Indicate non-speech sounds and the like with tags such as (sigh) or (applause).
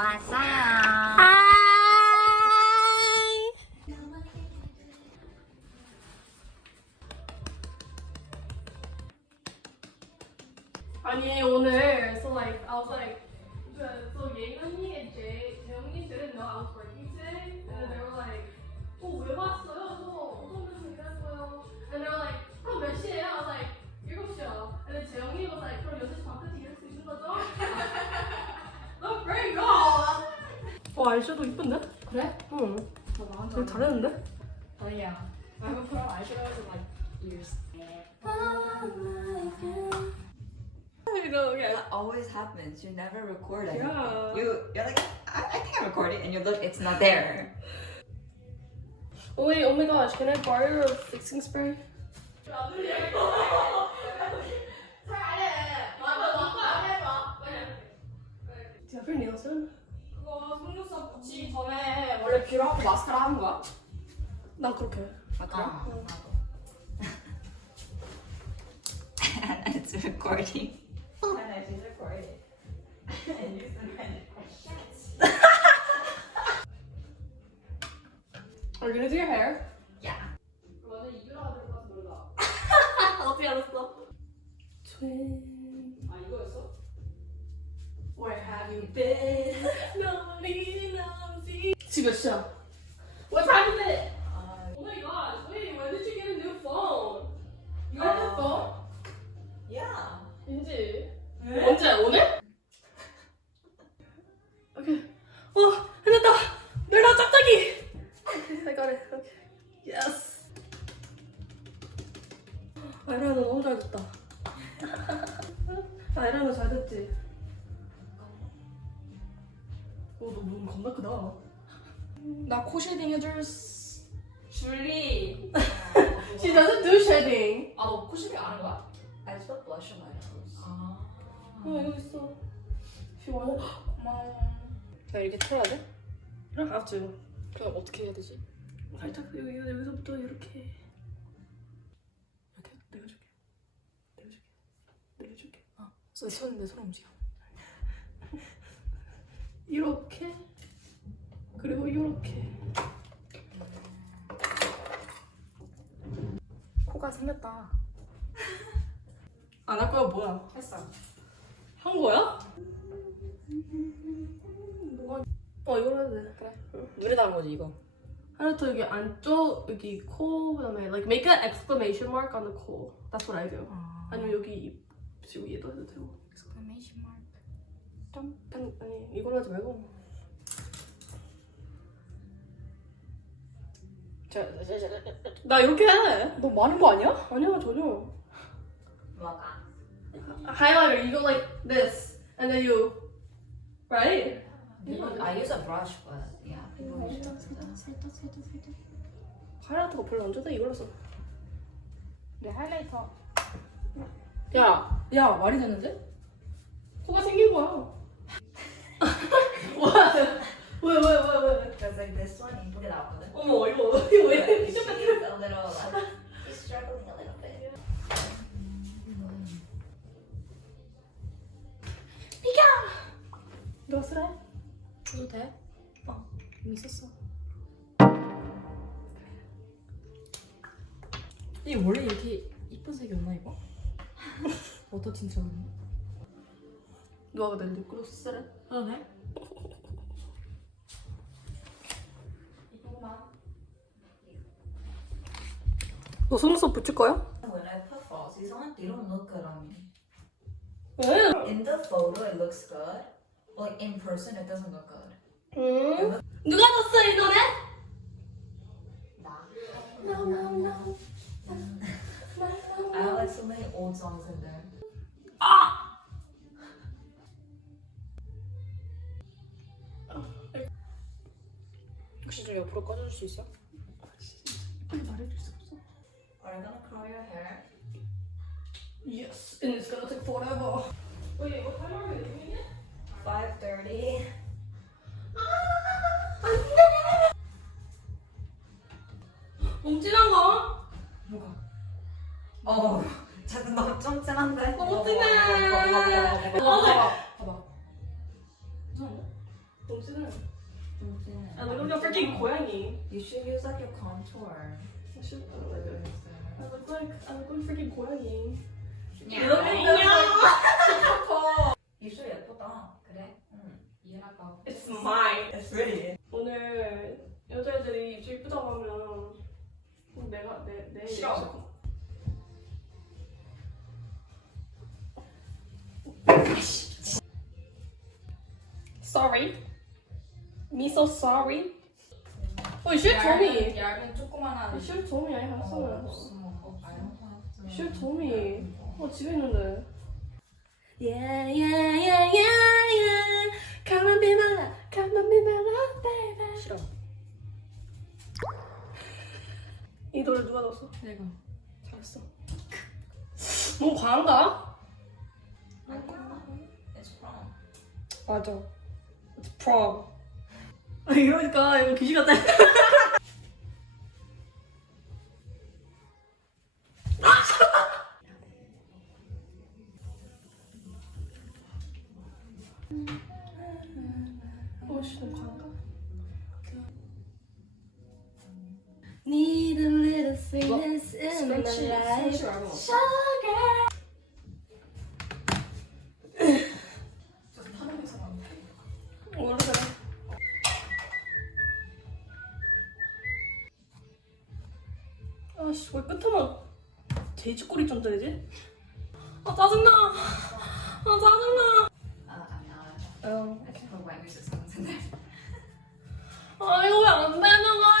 왔어요. 하이. 아니 오늘 so like I was like so 예인 언니 and Jay 재영이 didn't know I was working today and then they were like 어왜 왔어 와 아이섀도우 이쁜데? 그래? 응 저 나온 되게 잘했는데? 아니야. I will put on eyeshadows in like years. 이거 그냥 That always happens. You never record it. Yeah. You you're like I, I think I recorded and you look it's not there. Oh wait, oh my gosh, can I borrow your fixing spray? 뷰러 하고 마스카라 하는 거야? 난 그렇게 해. 아, 그래? and it's recording. and she's recording. and you Are you gonna do your hair? Yeah. 완전 이뷰러가 될것 같아 모르다. 어떻게 알았어? Twin, 아 이거였어? where have you been? Knows 몇 시야? What time is it? Uh, Oh my gosh, wait, when did you get a new phone? You got a new phone? yeah. 인지. 언제? 오늘? 오케이. 어, 해냈다. 내가 짝짝이. I got it. Okay. Yes. 아이라너 너무 잘 됐다. 아이라너 잘 됐지? 어, 너눈 겁나 크다. 나코 쉐딩 해줄 스- 줄리. She doesn't do shading. 아 너 코 쉐딩 안한 거야? I just put blush on my nose. 아. 어, 여기 있어. Want. 고마워. 나 이렇게 틀어야 돼? I have to. 그럼 어떻게 해야 되지? 살짝 여기 여기서부터 이렇게 이렇게 내가 줄게 내가 줄게 내가 줄게 아, 손내손 움직여. 이렇게 이렇게 코가 생겼다. (laughs) 안할 거야 뭐야 했어. 한 거야? 뭐가 어 이걸로 해도 돼 그래. 물에다 한 거지 이거. 하나 더 여기 안쪽 여기 코 그다음에 like make an exclamation mark on the 코 that's what I do 아니면 여기 입 지금 얘도 해도 되고 exclamation mark. 아니 아니 이걸로 하지 말고 저, 저, 저, 저, 저, 저. 나 이렇게 해 너 많은 거 아니야? 아니야 전혀 뭐가? highlighter, you go like this, and then you, right? People, I use a brush, but yeah, people use 하이라이터가 별로 안 좋다 이걸로 써. 내 하이라이터. 야, 야 말이 되는데? 코가 생긴 거야. 와, 왜, 왜, 왜, 왜? Because like this one, 이쁘게 나왔거든. 어머, 이거 이거 왜 She's a little like she's struggling a little bit. 너 쓰래? 줘도 돼? 어. 이미 썼어. 이게 원래 이렇게 이쁜 색이었나 이거? 어떠 진짜 언니? 너가 내 립글로스 쓰래? 어 돼? 이쁘구만. 너 속눈썹 붙일 거야? When I put falsies on, they don't look good on me. 왜? In the photo, it looks good. But like in person, it doesn't look good. 응? 누가 줬어 이 노래? Nah. No, no, no. I have like so many old songs in there. 혹시 좀 옆으로 꺼줄 수 있어? Are you gonna curl your hair? Yes, and it's gonna take forever. Wait, what time are we doing it? 5.30. 뭉친한 거? 어, 진짜 너무. 봐봐. 아, freaking 고양이. You should use like your contour. I should- I look like- I look like freaking 고양이. 유쇼 예쁘다. 그래. 응. 이해할까? It's mine. It's pretty. 오늘 여자애들이 입술 이쁘다고 하면 그럼 내가 내 내 싫어. Sorry. Me so sorry. Oh, you should tell me. 얇은 조그만한. You should tell me. I have some. 어, tell me. 어 집에 있는데. Yeah, yeah, yeah, yeah, yeah. Come on, be my love. Come on, be my love, baby. 싫어. 이 노래 누가 넣었어? 내가. 잘했어. 너무 과한가? 맞아. It's prom. 아 이러니까 이거 귀신 같아. Life. Sugar. 원래 그래. 아씨 왜 끝에만 돼지꼬리 좀 들리지? 아 짜증나. 아 짜증나. 아. 어. 아 이거 왜 안 되는 거야?